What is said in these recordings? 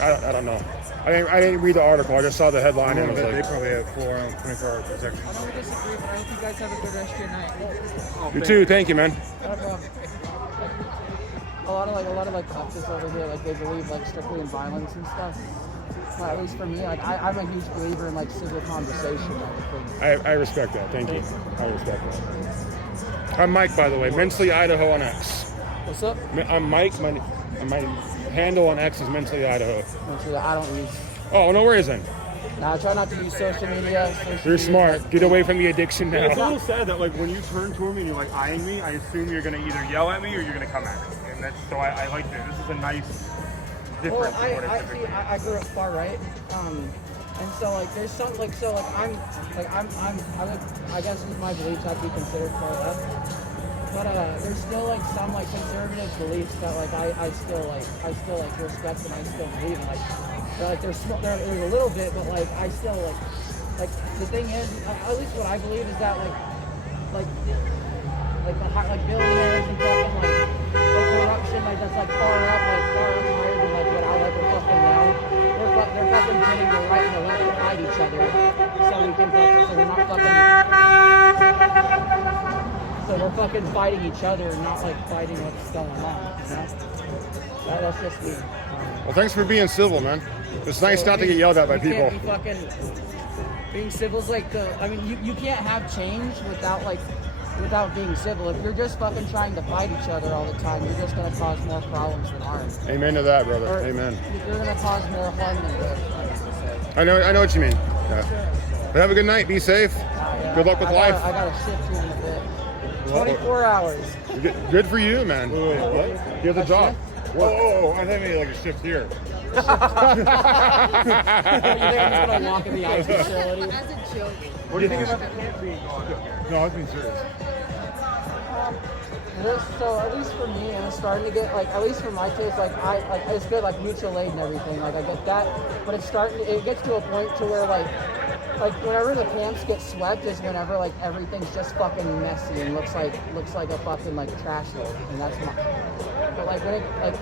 I don't know. I didn't read the article. I just saw the headline and I was They like, probably have 24-hour protection. I know we disagree, but I hope you guys have a good rest of your night. you too. Thank you, man. Not a problem. A lot of leftists over here, like they believe like strictly in violence and stuff. But at least for me, like I'm a huge believer in like civil conversation and everything. I respect that. Thank you. I respect that. I'm Mike, by the way. Mentally Idaho on X. What's up? I'm Mike. My handle on X is Mentally Idaho. I don't use. Oh, no worries then. Nah, I try not to use social media. You're smart. Get away from the addiction now. It's a little sad that like when you turn toward me and you're like eyeing me, I assume you're gonna either yell at me or you're gonna come at me, and that's so I like this. This is a nice difference. Well, I grew up far right, and so like there's some I guess with my beliefs I'd be considered far left. But there's still like some like conservative beliefs that like I still respect and I still believe in. Like there's a little bit, but like I still like the thing is, at least what I believe is that like billionaires and fucking like corruption that's like far up higher than like what I'll ever fucking know. They're fucking getting the right and the left to fight each other, so we can so we're not fucking. So we're fucking fighting each other and not like fighting what's going on. You know? That's just me. Well, thanks for being civil, man. It's nice not to get yelled at by people. Can't be fucking being civil's like you can't have change without being civil. If you're just fucking trying to fight each other all the time, you're just gonna cause more problems than harm. Amen to that, brother. Amen. You're gonna cause more harm than good. I know what you mean. Yeah. But have a good night. Be safe. Good luck with life. I got a shift here in a bit. 24 hours. Good for you, man. Wait, what? You have the job. Oh, I thought maybe like a shift here. You think I'm just gonna walk in the ice facility? As a joke. What do you think about the camp being gone? No, I was being serious. So at least for me, and it's starting to get like, at least for my case, like it's good, like mutual aid and everything, like I get that, but it gets to a point to where like whenever the camps get swept is whenever like everything's just fucking messy and looks like a fucking like trash load, and that's not. But like when it like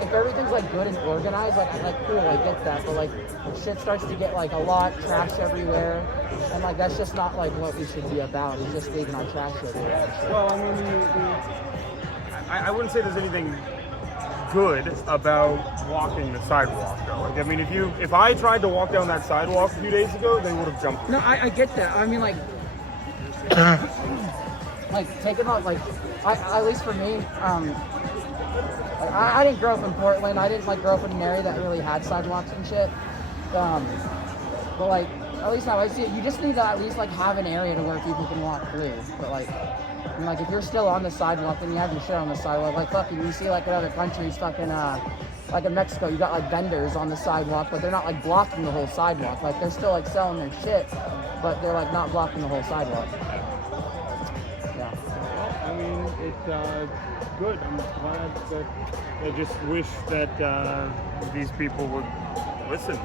if everything's like good and organized, like cool, I get that, but like shit starts to get like a lot trash everywhere, and like that's just not like what we should be about. It's just leaving our trash everywhere. Well, I mean, I wouldn't say there's anything good about walking the sidewalk, though. Like, I mean, if I tried to walk down that sidewalk a few days ago, they would have jumped. No, I get that. I mean, like taking out, like, at least for me, I didn't grow up in Portland. I didn't, like, grow up in an area that really had sidewalks and shit. But, like, at least now I see it. You just need to at least, like, have an area to where people can walk through. But, like, I mean, like, if you're still on the sidewalk, then you have your shit on the sidewalk. Like, fucking, you see, like, in other countries, fucking, like in Mexico, you got, like, vendors on the sidewalk, but they're not, like, blocking the whole sidewalk. Like, they're still, like, selling their shit, but they're, like, not blocking the whole sidewalk. Yeah. Well, I mean, it's good. I'm glad that I just wish that these people would listen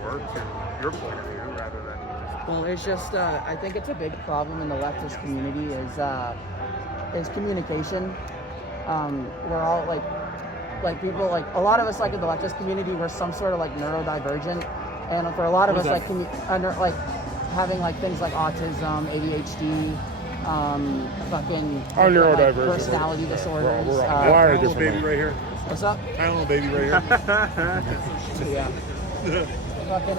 more to your point of view rather than just... Well, it's just, I think it's a big problem in the leftist community is communication. We're all, like people, like, a lot of us, like, in the leftist community, we're some sort of, like, neurodivergent. And for a lot of us, like, having, like, things like autism, ADHD, fucking like, personality disorders. We're wired little baby right here. What's up? Tiny little baby right here. Yeah. Fucking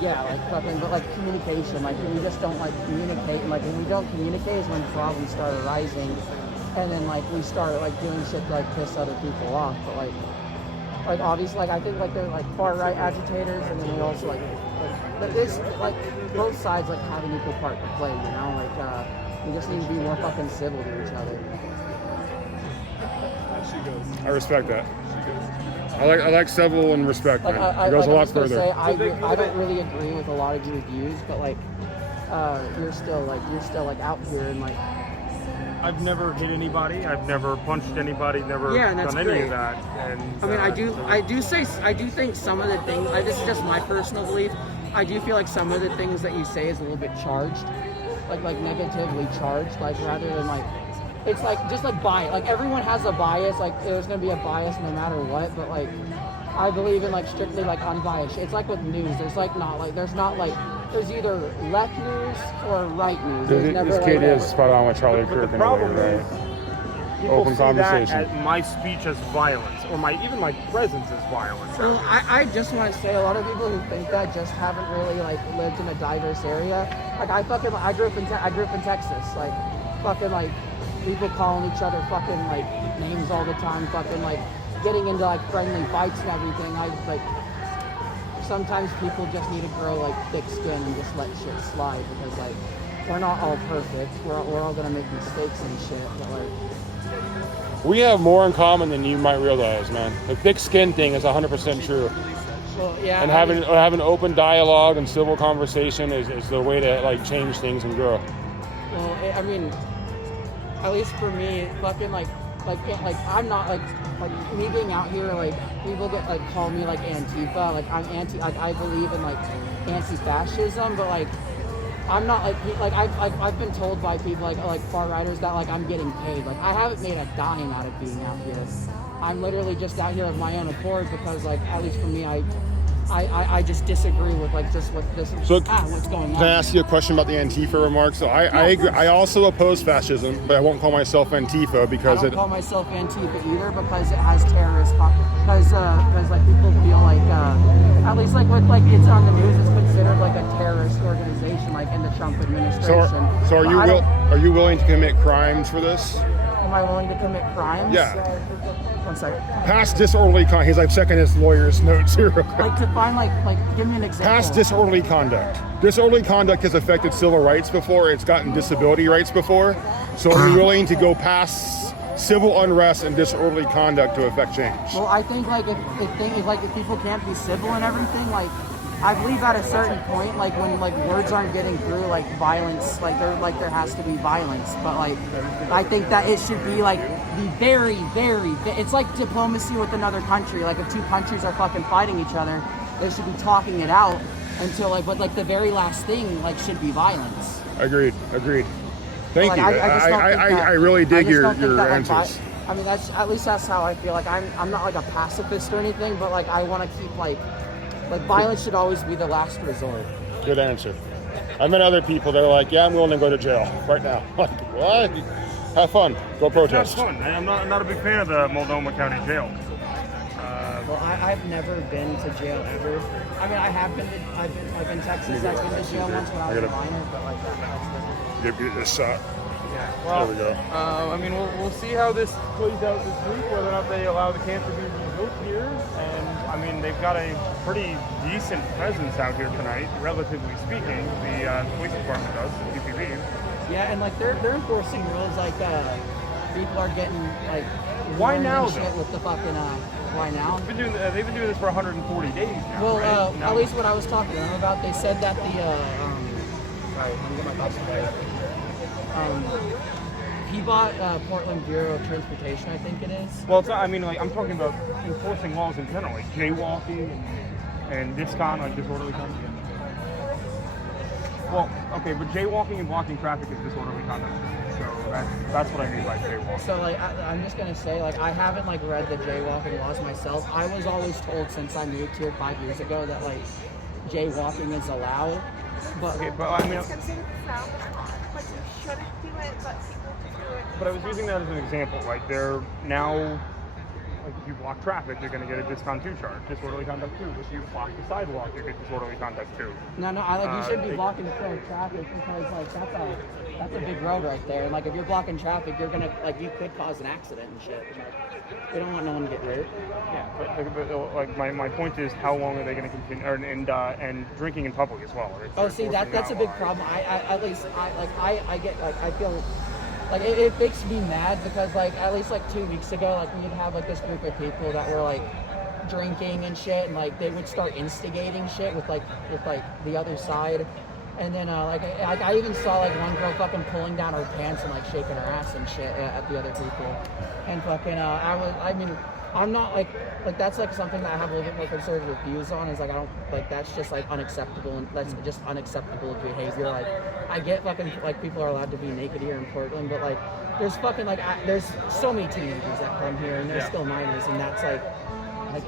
yeah, like fucking, but like communication, like we just don't like communicate, and like when we don't communicate is when problems start arising, and then like we start like doing shit to, like piss other people off. But like obviously, like I think like they're like far right agitators, and then we also like it's like both sides like have an equal part to play, you know, like we just need to be more fucking civil to each other. I respect that. I like civil and respect, man. It goes a lot further. I don't really agree with a lot of your views, but like you're still out here and like. I've never hit anybody. I've never punched anybody. Never done any of that. And I mean, I do think some of the things. This is just my personal belief. I do feel like some of the things that you say is a little bit charged, like negatively charged, like rather than like it's like just like bias. Like everyone has a bias. Like there's gonna be a bias no matter what. But like I believe in like strictly like unbiased. It's like with news. There's like not like there's not like there's either left news or right news. There's never, This kid like, is spot on with Charlie But Kirk the in a way, problem right? is, people Open see conversation. that as my speech as violence, or even my presence as violence. Well, I just want to say a lot of people who think that just haven't really like lived in a diverse area. Like I grew up in Texas. Like fucking like people calling each other fucking like names all the time. Fucking like getting into like friendly fights and everything. I like sometimes people just need to grow like thick skin and just let shit slide because like we're not all perfect. We're all gonna make mistakes and shit. But like. We have more in common than you might realize, man. The thick skin thing is 100% true. Well, yeah. And having open dialogue and civil conversation is the way to like change things and grow. Well, I mean, at least for me, fucking like I'm not like me being out here, like people get like call me like Antifa, like I'm anti, like I believe in like anti-fascism, but like I'm not like I've been told by people like far righters that like I'm getting paid. Like I haven't made a dime out of being out here. I'm literally just out here of my own accord because like at least for me I just disagree with like just what this what's going on. Can I ask you a question about the Antifa remarks? So I agree. I also oppose fascism, but I won't call myself Antifa because I don't call myself Antifa either because it has terrorist because like people feel like at least like with like it's on the news it's considered like a terrorist organization like in the Trump administration. So are you willing to commit crimes for this? Am I willing to commit crimes? Yeah. 1 second. Past disorderly conduct. He's like checking his lawyer's notes here. Like to find like give me an example. Past disorderly conduct. Disorderly conduct has affected civil rights before. It's gotten disability rights before. So are you willing to go past civil unrest and disorderly conduct to affect change? Well, I think like if people can't be civil and everything, like I believe at a certain point, like when like words aren't getting through, like violence, there has to be violence. But like I think that it should be like the very, it's like diplomacy with another country. Like if two countries are fucking fighting each other, they should be talking it out until like, but like the very last thing like should be violence. Agreed. Thank you. I really dig your answers. I mean, that's how I feel. Like I'm not like a pacifist or anything, but like I want to keep like violence should always be the last resort. Good answer. I met other people that are like, yeah, I'm willing to go to jail right now. Like, what? Have fun. Go protest. That's fun. I'm not a big fan of the Multnomah County Jail. Well, I've never been to jail ever. I mean, I've been like in Texas. I've been to jail once when I was a minor, but like that's Give you this shot. Yeah. Well, there we go. I mean, we'll see how this plays out this week, whether or not they allow the camp to be rebuilt here. And I mean, they've got a pretty decent presence out here tonight, relatively speaking. The police department does, the UPB. Yeah, and like they're enforcing rules like people are getting like why now shit though? with the fucking why now? They've been doing this for 140 days now. Well, right? at least what I was talking to them about, they said that the sorry, let me get my thoughts together. He bought Portland Bureau of Transportation, I think it is. Well, it's not, I mean, like I'm talking about enforcing laws in general, like jaywalking and like disorderly conduct. Well, okay, but jaywalking and blocking traffic is disorderly conduct. So that's what I mean by jaywalking. So like I'm just gonna say like I haven't like read the jaywalking laws myself. I was always told since I moved here 5 years ago that like jaywalking is allowed. But okay, but I mean, it's considered foul, but you shouldn't do it, but people do it. But I was using that as an example. Like they're now. Like if you block traffic, you're going to get a discount 2 charge. Disorderly conduct 2. If you block the sidewalk, you get disorderly conduct 2. No, you should be blocking the flow of traffic because like that's a big road right there. And like if you're blocking traffic, you're gonna like you could cause an accident and shit. Like, we don't want no one to get hurt. Yeah, but like my point is, how long are they going to continue? And drinking in public as well. See that's a big problem. I get like I feel. Like it makes me mad because like at least like 2 weeks ago like we'd have like this group of people that were like drinking and shit and like they would start instigating shit with the other side and then I even saw like one girl fucking pulling down her pants and like shaking her ass and shit at the other people and fucking I'm not like that's like something that I have a little bit more conservative views on. Is like I don't like that's just like unacceptable, and that's just unacceptable behavior. Like I get fucking like people are allowed to be naked here in Portland, but like there's fucking like there's so many teenagers that come here and they're still minors, and that's like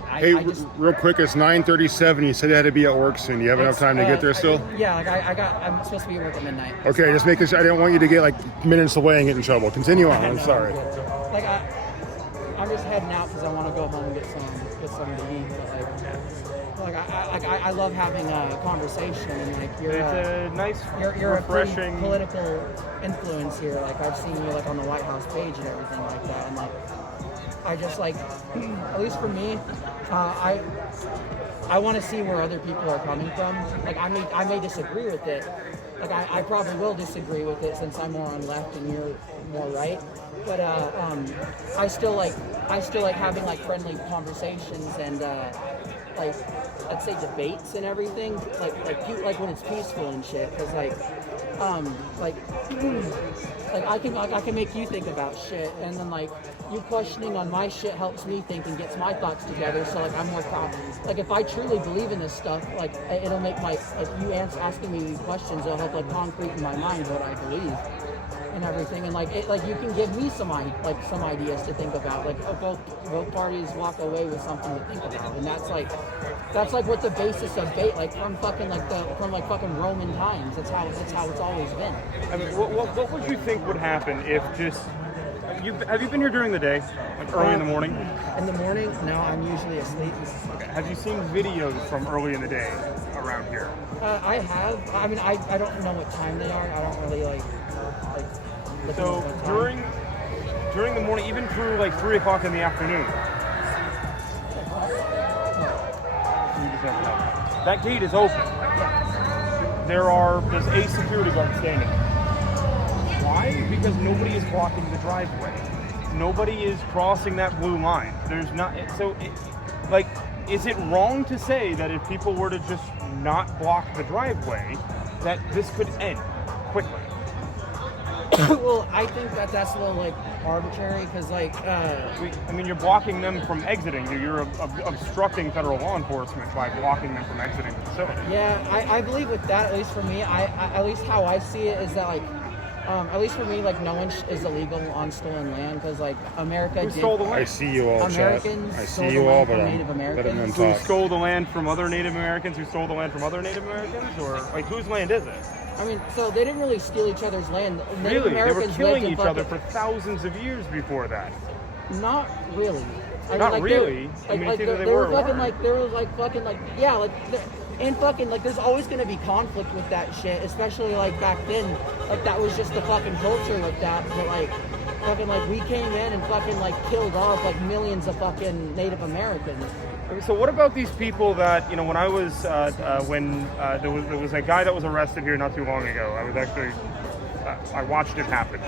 Hey, I just real quick, it's 9:37. You said you had to be at work soon. Do you have enough time to get there still? Yeah, like I'm supposed to be at work at midnight. Okay, just making sure. I didn't want you to get like minutes away and get in trouble. Continue on. I'm sorry. Like I'm just heading out because I want to go home and get something to eat. But I love having a conversation, and like It's a nice, you're refreshing. a pretty political influence here. Like I've seen you like on the White House page and everything like that, and like I just like, at least for me, I want to see where other people are coming from. Like I may disagree with it. Like I probably will disagree with it since I'm more on left and you're more right. But I still like having like friendly conversations and like let's say debates and everything. Like when it's peaceful and shit. Because like I can make you think about shit, and then like you questioning on my shit helps me think and gets my thoughts together. So like I'm more confident. Like if I truly believe in this stuff, like it'll make my like you asking me these questions, it'll help like concrete in my mind what I believe and everything. And like it, like you can give me some ideas to think about. Like both parties walk away with something to think about, and that's like what the basis of debate like from fucking fucking Roman times. That's how it's always been. I mean, what would you think would happen if just have you been here during the day, like early in the morning? In the morning? No, I'm usually asleep. Okay. Have you seen videos from early in the day around here? I have. I mean, I don't know what time they are. I don't really like. So during the morning, even through like 3 o'clock in the afternoon. That gate is open. There's a security guard standing. Why? Because nobody is blocking the driveway. Nobody is crossing that blue line. There's not. So, is it wrong to say that if people were to just not block the driveway, that this could end quickly? Well, I think that's a little like arbitrary because I mean, you're blocking them from exiting. You're obstructing federal law enforcement by blocking them from exiting the facility. Yeah, I believe with that, at least for me, at least how I see it is that like, at least for me, like no one is illegal on stolen land because like America stole the land? I see you all, Americans chat. I stole see the you all, land but from I'm Native letting them Americans. Who talk. stole the land from other Native Americans? Who stole the land from other Native Americans? Or like whose land is it? I mean, so they didn't really steal each other's land. Native Really? They were Americans killing lived in each other fucking- for thousands of years before that. Not really. Not really? I mean, it's either they were or fucking weren't. like there was like fucking like yeah like and fucking like there's always gonna be conflict with that shit, especially like back then. Like that was just the fucking culture with that. But like fucking like we came in and fucking like killed off like millions of fucking Native Americans. So what about these people that, you know, when I was, there was a guy that was arrested here not too long ago. I was actually, I watched it happen.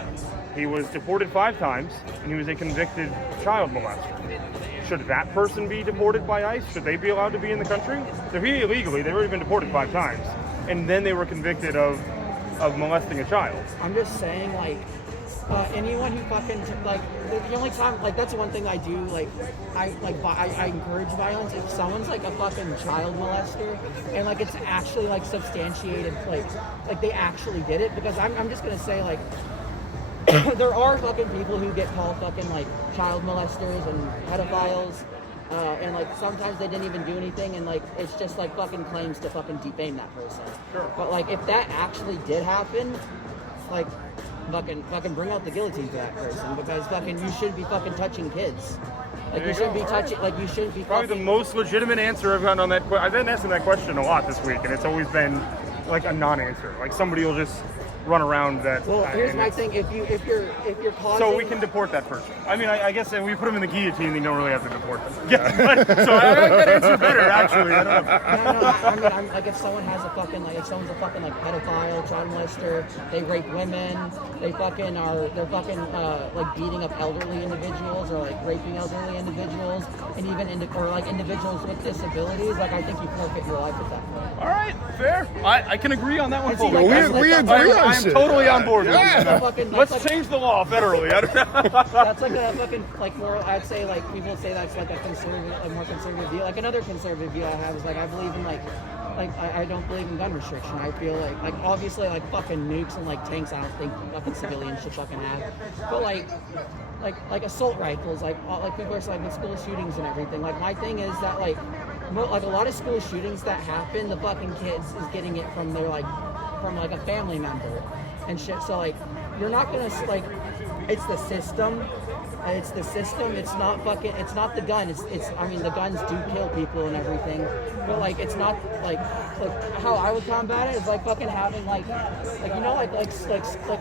He was deported 5 times, and he was a convicted child molester. Should that person be deported by ICE? Should they be allowed to be in the country? They're here illegally. They've already been deported 5 times, and then they were convicted of molesting a child. I'm just saying like. Anyone who fucking like the only time like that's one thing I do like I encourage violence if someone's like a fucking child molester and like it's actually like substantiated like they actually did it, because I'm just gonna say like there are fucking people who get called fucking like child molesters and pedophiles and like sometimes they didn't even do anything and like it's just like fucking claims to fucking defame that person. Sure. But like if that actually did happen, like fucking bring out the guillotine for that person, because fucking you shouldn't be fucking touching kids. Like you shouldn't be touching. Like you shouldn't be. Probably the most legitimate answer I've gotten on that. I've been asking that question a lot this week, and it's always been like a non-answer. Like somebody will just run around that. Well, here's my thing: if you're causing. So we can deport that person. I mean, I guess if we put them in the guillotine, they don't really have to deport them. Yeah. So I like that answer better, actually. I don't know. No, I mean, I'm like if someone has a fucking like if someone's a fucking like pedophile, child molester, they rape women, they're fucking like beating up elderly individuals or like raping elderly individuals, and even or like individuals with disabilities. Like I think you forfeit your life at that point. All right, fair. I can agree on that one. See, fully. like, we that's- agree on shit. totally on board with Yeah. you. That's fucking- Let's that's like- change the law federally. I don't know. That's like a fucking like more. I'd say like people would say that's like a more conservative view. Like another conservative view I have is like I believe in like I don't believe in gun restriction. I feel like obviously like fucking nukes and like tanks. I don't think fucking civilians should fucking have. But like assault rifles. Like people are saying with school shootings and everything. Like my thing is that like a lot of school shootings that happen, the fucking kids is getting it from their from a family member and shit. So like you're not gonna like it's the system. It's the system. It's not the gun. It's. I mean, the guns do kill people and everything, but like, it's not like how I would combat it is like fucking having like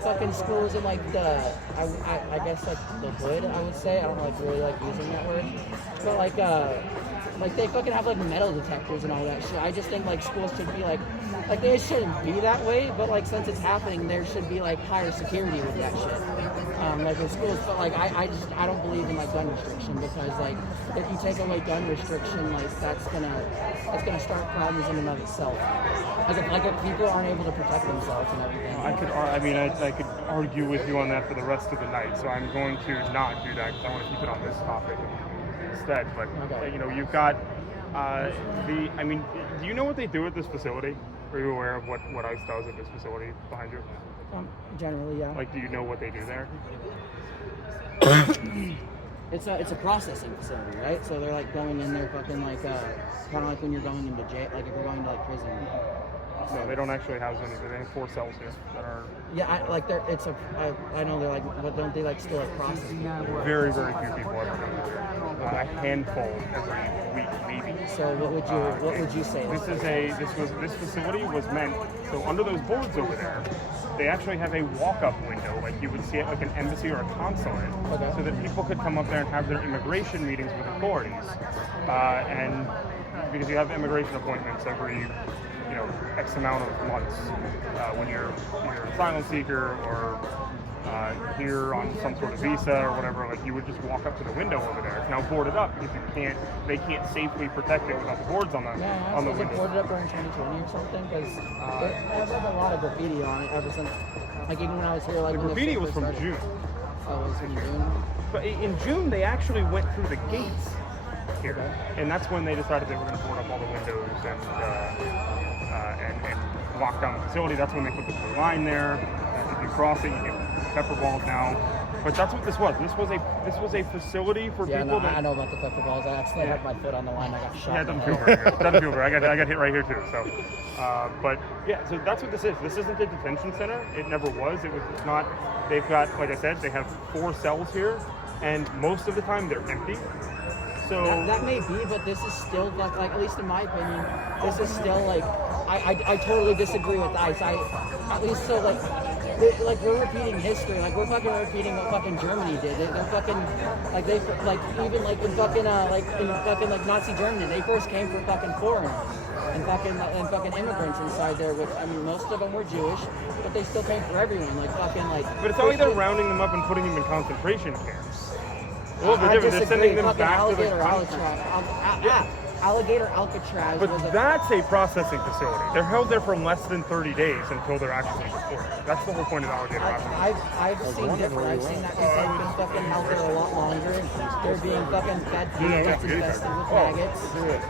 fucking schools in like the I guess like the hood. I would say I don't really like using that word, but like they fucking have like metal detectors and all that shit. I just think like schools should be like they shouldn't be that way, but like since it's happening, there should be like higher security with that shit. Like in schools, but like I don't believe in like gun restriction because like if you take away gun restriction, like that's gonna start problems in and of itself. Like if people aren't able to protect themselves and everything. I could argue with you on that for the rest of the night, so I'm going to not do that because I want to keep it on this topic instead. But Okay. You've got do you know what they do at this facility? Are you aware of what ICE does at this facility behind you? Generally, yeah. Like, do you know what they do there? It's a processing facility, right? So they're like going in there, fucking like kind of like when you're going into jail, like if you're going to like prison. No, they don't actually house any. They have 4 cells here that are Yeah, I know they're like, but don't they like still like process people? very, very few people ever come here. A handful every week, maybe. So what would you say? This facility was meant, so under those boards over there, they actually have a walk-up window, like you would see at like an embassy or a consulate, Okay. so that people could come up there and have their immigration meetings with authorities. And because you have immigration appointments every X amount of months when you're either an asylum seeker or here on some sort of visa or whatever, like you would just walk up to the window over there. It's now boarded up because they can't safely protect it without the boards on the Was it window. boarded up during 2020 or something? Because it has like a lot of graffiti on it ever since, like even when I was here, like The when graffiti they was first from started. June. Oh, it was in June. But in June, they actually went through the gates here, and that's when they decided they were going to board up all the windows and lock down the facility. That's when they put the blue line there. If you cross it, you get pepper balls now. But that's what this was. This was a facility for Yeah, people no, that. I know about the pepper balls. I actually had my foot on the line. I got shot. Yeah, it doesn't feel very good. Doesn't feel very. I got hit right here too. So, but yeah, so that's what this is. This isn't a detention center. It never was. It's not. They've got, like I said, they have 4 cells here, and most of the time they're empty. So That may be, but this is still like at least in my opinion, this is still like I totally disagree with ICE. At least so like we're repeating history. Like we're fucking repeating what fucking Germany did. They're fucking like they like even like in fucking like Nazi Germany, they first came for fucking foreigners and fucking immigrants inside there. Which I mean, most of them were Jewish, but they still came for everyone. Like fucking like. But it's not like they're rounding them up and putting them in concentration camps. A little bit different. They're sending them back to the country. Alligator Alcatraz. But that's a processing facility. They're held there for less than 30 days until they're actually deported. That's the whole point of Alligator Alcatraz. I've seen different. I've seen that people have been fucking held there a lot longer. They're being fucking fed food that's infested with maggots.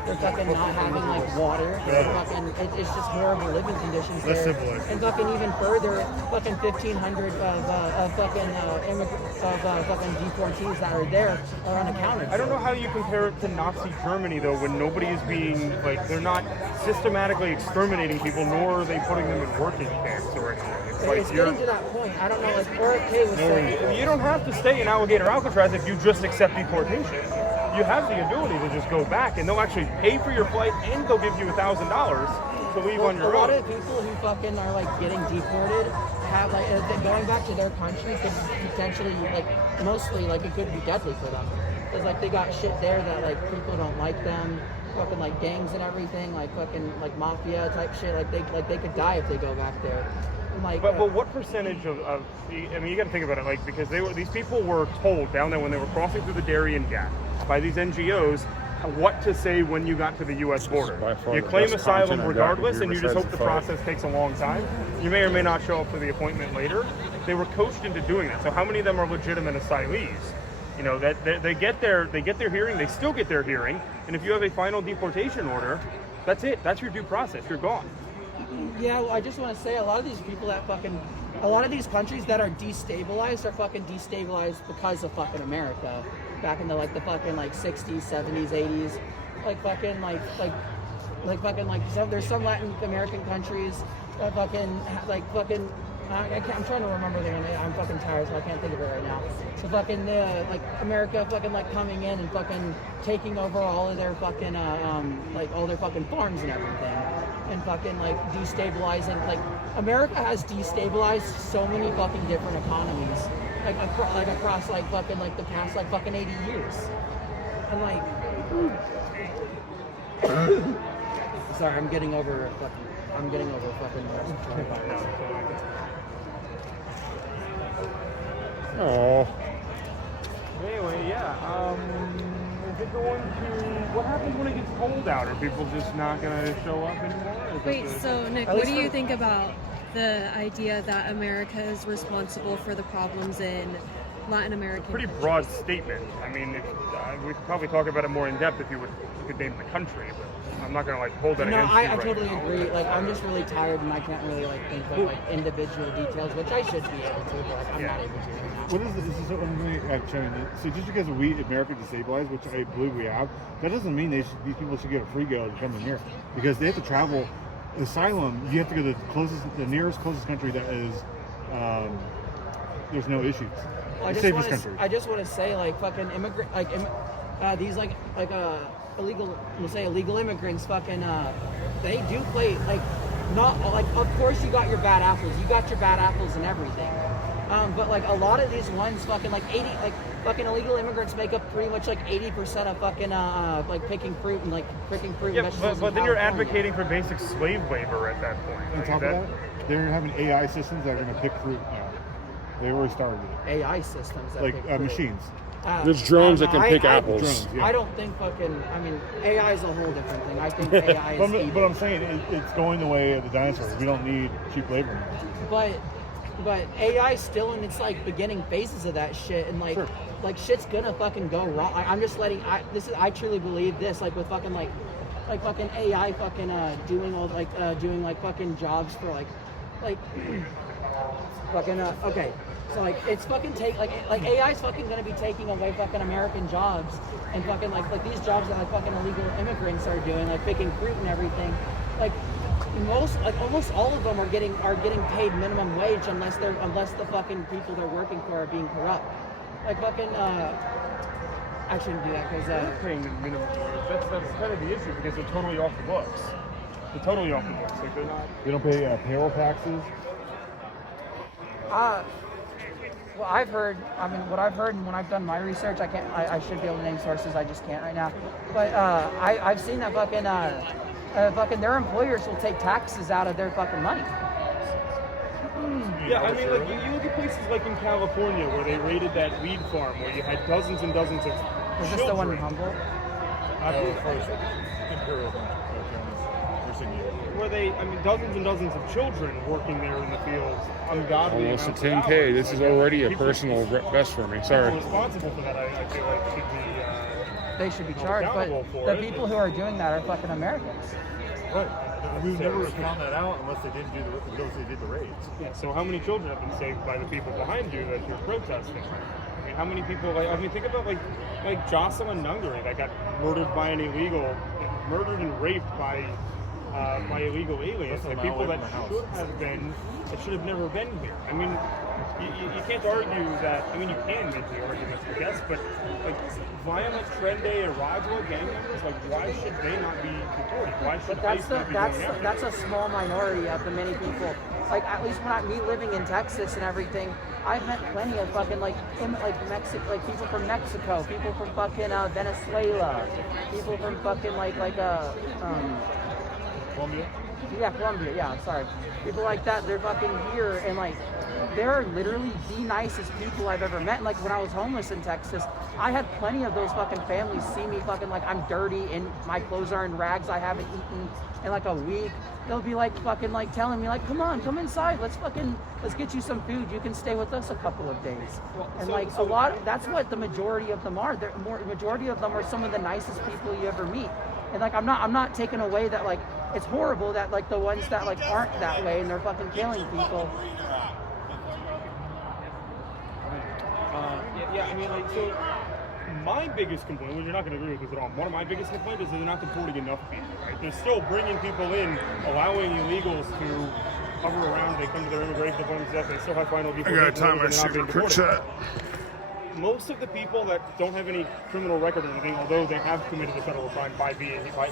They're fucking not having like water. They're fucking, it's just horrible living conditions there. And fucking even further, fucking 1,500 of fucking deportees that are there are unaccounted for. I don't know how you compare it to Nazi Germany though, when nobody is being like they're not systematically exterminating people, nor are they putting them in working camps or anything. It's getting to that point. I don't know, like we're okay with saying. You don't have to stay in Alligator Alcatraz if you just accept deportation. You have the ability to just go back, and they'll actually pay for your flight, and they'll give you $1,000 to leave on your own. A lot of people who fucking are like getting deported have like going back to their country could potentially like mostly like it could be deadly for them. Because like they got shit there that like people don't like them, fucking like gangs and everything, like fucking like mafia type shit. Like they could die if they go back there. And, like, but what percentage of I mean, you got to think about it, like because these people were told down there when they were crossing through the Darien Gap by these NGOs what to say when you got to the U.S. border. by far You the claim best asylum content I've regardless, gotten and you here just hope the besides the process takes a long time. You may or may not show up for the appointment later. They were coached into doing that. So how many of them are legitimate asylees? You know, that they get their hearing, they still get their hearing, and if you have a final deportation order, that's it. That's your due process. You're gone. Yeah, well, I just want to say a lot of these people that a lot of these countries that are destabilized are fucking destabilized because of fucking America. Back in the fucking 60s, 70s, 80s, there's some Latin American countries that I'm trying to remember their name. I'm fucking tired, so I can't think of it right now. So fucking America coming in and fucking taking over all of their fucking all their fucking farms and everything, and fucking destabilizing. America has destabilized so many fucking different economies, across the past 80 years, and sorry, I'm getting over fucking coronavirus. Oh, Anyway, yeah. Is it going to? What happens when it gets cold out? Are people just not going to show up anymore? Wait, so Nick, what do you think about the idea that America is responsible for the problems in Latin American Pretty countries? broad statement. I mean, we could probably talk about it more in depth if you could name the country, but I'm not going to hold that No, against I you right totally now. agree. I'm just really tired and I can't really think of individual details, which I should be able to, but I'm not able to. What is this? This is so just because we America destabilized, which I believe we have, that doesn't mean these people should get a free go to come in here, because they have to travel. Asylum, you have to go to the nearest closest country that is there's no issues. Well, the safest country. I just want to say, fucking immigrant, these illegal immigrants, they do play of course you got your bad apples, and everything. But a lot of these ones, illegal immigrants make up pretty much 80% of picking fruit and picking fruit. Yeah, and vegetables. but in then you're California. advocating for basic slave labor at that point. On top of that, they're having AI systems that are going to pick fruit now. They already started it. AI systems that pick fruit. Machines. there's drones that can pick I- apples. drones. Yeah. I don't think AI is a whole different thing. I think AI is But I'm saying it's going the way of the dinosaurs. We don't need cheap labor anymore. But AI still in its beginning phases of that shit, and Sure. shit's gonna fucking go wrong. I'm just letting I truly believe this, with fucking fucking AI doing all doing fucking jobs for fucking okay. So it's fucking AI's fucking gonna be taking away fucking American jobs, and fucking these jobs that fucking illegal immigrants are doing, picking fruit and everything. Almost all of them are getting paid minimum wage unless the fucking people they're working for are being corrupt. I shouldn't do that because They're paying minimum wage. That's kind of the issue, because they're totally off the books. They're totally off the books. They're not. They don't pay payroll taxes. what I've heard and when I've done my research, I should be able to name sources, I just can't right now. But I've seen that fucking their employers will take taxes out of their fucking money. Yeah, I mean, you look at places like in California where they raided that weed farm where you had dozens and dozens of Is this the one in children. Humboldt? Imperial Virginia. Dozens and dozens of children working there in the fields, ungodly Almost a amounts of 10K. hours. This is I mean, already a people- personal best for me. People Sorry. responsible for that, I feel like, should be. They should be held charged, accountable but for the it. people who are doing that are fucking Americans. Right. We would never found that out unless they did the raids. Yeah, so how many children have been saved by the people behind you that you're protesting? I mean, how many people, think about like Jocelyn Nungary that got murdered and raped by illegal aliens, That's a like mile people away that from my house. should have never been here. I mean, you can't argue that. I mean, you can make the arguments, I guess, but violent Tren de Aragua gang members, why should they not be deported? Why should But that's ICE not be going after that's them? a small minority of the many people. At least me living in Texas and everything, I've met plenty of fucking Mexico, people from Mexico, people from fucking Venezuela, people from fucking Colombia? Yeah, Colombia, yeah, sorry. People like that, they're fucking here, and they're literally the nicest people I've ever met. And like when I was homeless in Texas, I had plenty of those fucking families see me fucking like I'm dirty and my clothes are in rags, I haven't eaten in like a week. They'll be like fucking like telling me like, come on, come inside, let's get you some food, you can stay with us a couple of days. And a lot, that's what the majority of them are. Majority of them are some of the nicest people you ever meet. And like I'm not taking away that like it's horrible that like the ones that like aren't that way and they're fucking killing people. Yeah, I mean, like, so my biggest complaint, which you're not going to agree with this at all, one of my biggest complaints is that they're not deporting enough people, right? They're still bringing people in, allowing illegals to hover around, they come to their immigration department stuff, they still have final deportation. I gotta time my super quick shot. Most of the people that don't have any criminal record or anything, although they have committed a federal crime by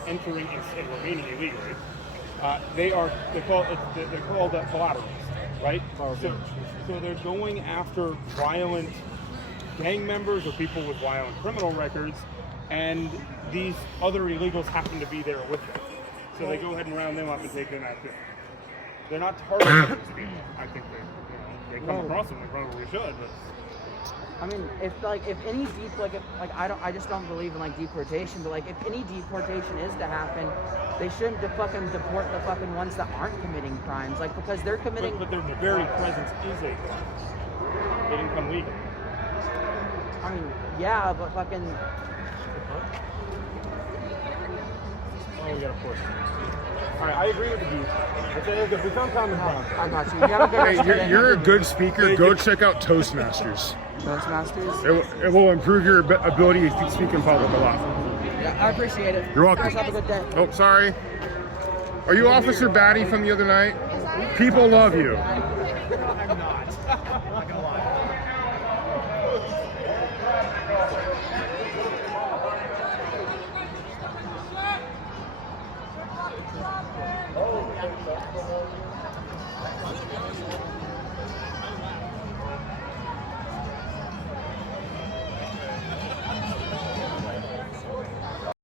entering and remaining illegally, they're called collaterals, right? So they're going after violent gang members or people with violent criminal records, and these other illegals happen to be there with them. So they go ahead and round them up and take them out too. They're not targeting these people. I think they come across them, they probably should, but. I mean, I just don't believe in like deportation, but like if any deportation is to happen, they shouldn't fucking deport the fucking ones that aren't committing crimes, like because they're committing. But their very presence is a crime. They didn't come legally. I mean, yeah, but fucking. Oh, we got a force. All right, I agree with you. We found common ground. I got you. You have a good rest of your day. You're a good speaker. Go check out Toastmasters. Toastmasters? It will improve your ability to speak in public a lot. Yeah, I appreciate it. You're welcome. Guys, have a good day. Oh, sorry. Are you Officer Batty from the other night? People love you. I'm not. I'm not gonna lie.